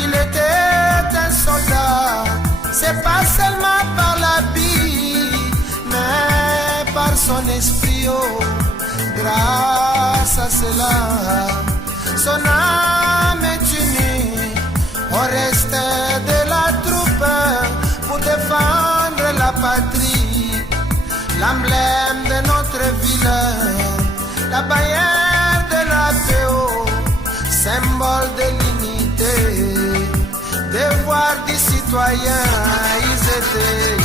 Il était un soldat, c'est pas seulement par l'habit, mais par son esprit, oh, grâce à cela, son âme est unie au reste de la troupe pour défendre la patrie, l'emblème de notre ville, la bannière de la paix, oh, symbole de l'unité, devoir des citoyens, ils étaient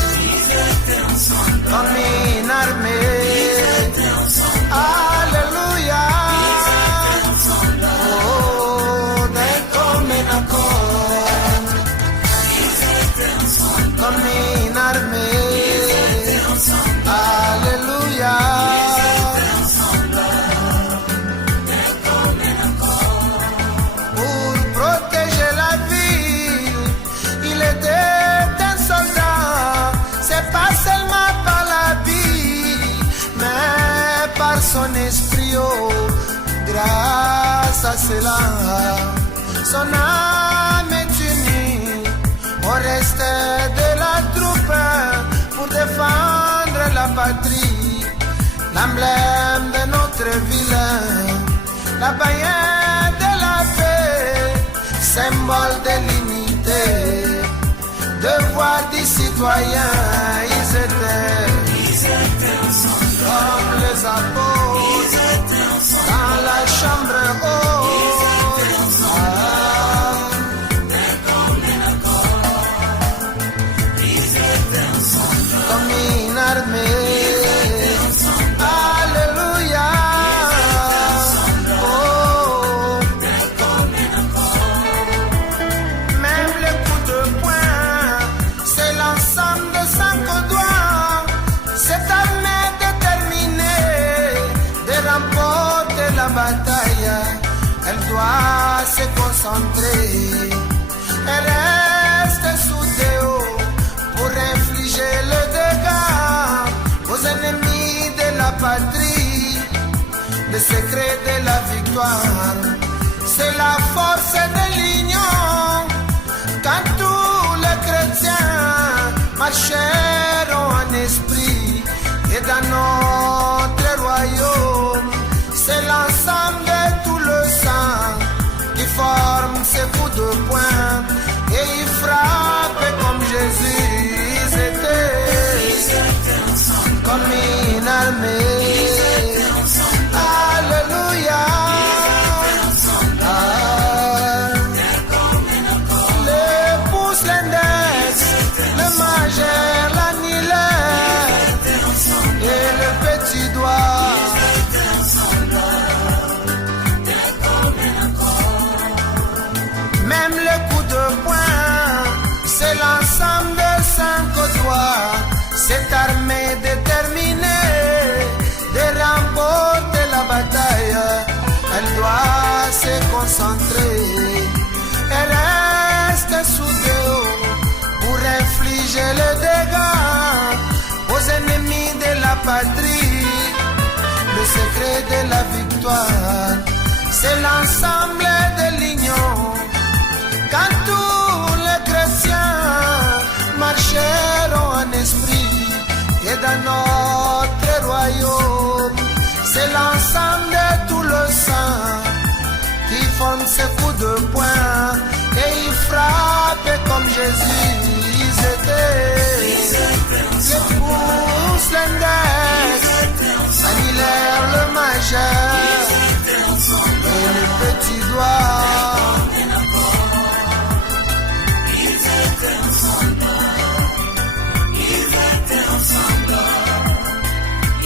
comme une armée. Alléluia. Oh, d'un commun accord, comme une armée. Alléluia. Son esprit, oh, grâce à cela, son âme est unie au reste de la troupe pour défendre la patrie, l'emblème de notre ville, la bannière de la paix, symbole de l'unité, devoir des citoyens, ils étaient comme les apôtres dans la chambre haute. Comme une armée. Alléluia. Oh. Même les coups de poing, c'est l'ensemble de 5 doigts. Cette armée déterminée de remporter la bataille, elle doit se concentrer. Elle reste soudée pour infliger le dégâts aux ennemis de la patrie. Le secret de la victoire, c'est la force de l'union. Quand tous les chrétiens marcheront en esprit, et dans notre royaume, c'est l'ensemble de tout le sang qui forme ces coups de poing, et ils frappent comme Jésus. Ils étaient comme une armée. Alléluia. Le pouce, l'index, le majeur, l'annulaire et le petit doigt. Même le coup de poing, c'est l'ensemble de 5 doigts. Cette armée déterminée de remporter la bataille, elle doit se concentrer. Elle reste soudée pour infliger le dégât aux ennemis de la patrie. Le secret de la victoire, c'est l'ensemble de l'union. Quand tous les chrétiens marcheront en esprit, et dans notre royaume, c'est l'ensemble de tout le sang qui forme ces coups de poing, et ils frappent comme Jésus. Ils étaient le pouce, l'index, l'annulaire, le majeur et le petit doigt.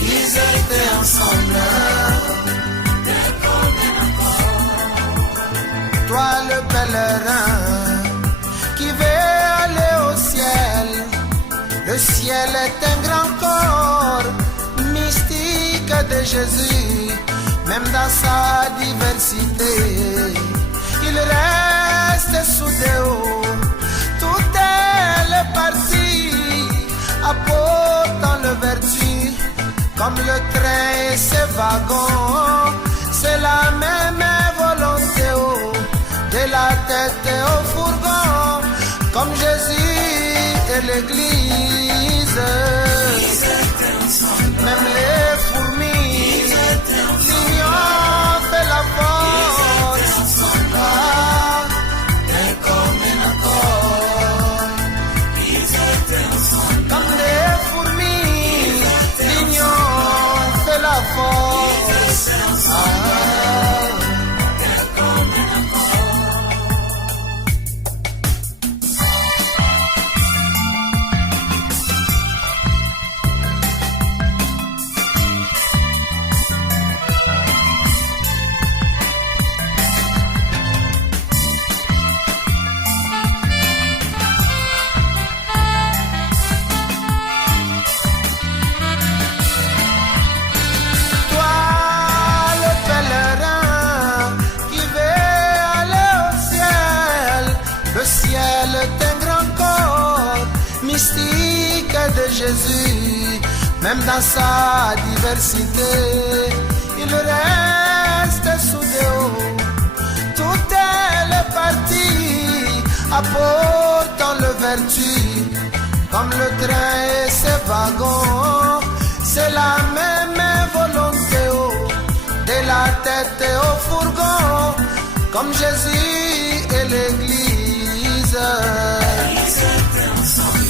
Ils étaient ensemble. Toi le pèlerin, Jésus, même dans sa diversité, il reste soudé. Tout est parti, apportant le vertu, comme le train et ses wagons. C'est la même volonté, de la tête au fourgon, comme Jésus et l'Église. Même les fourmis, l'union fait la force. Ah, et comme un accord, comme les fourmis, l'union fait la force. Ah, de Jésus, même dans sa diversité, il reste soudé. Tout est parti, apportant le vertu, comme le train et ses wagons. C'est la même volonté, de la tête au fourgon, comme Jésus et l'Église.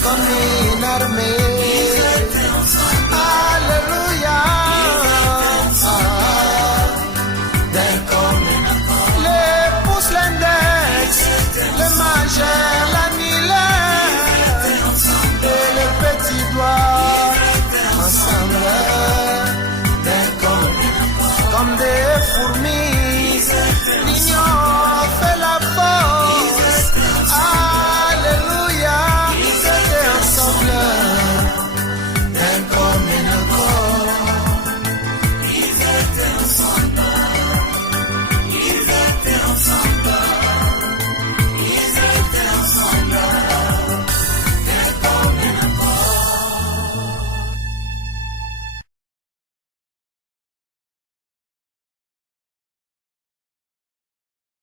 Comme une armée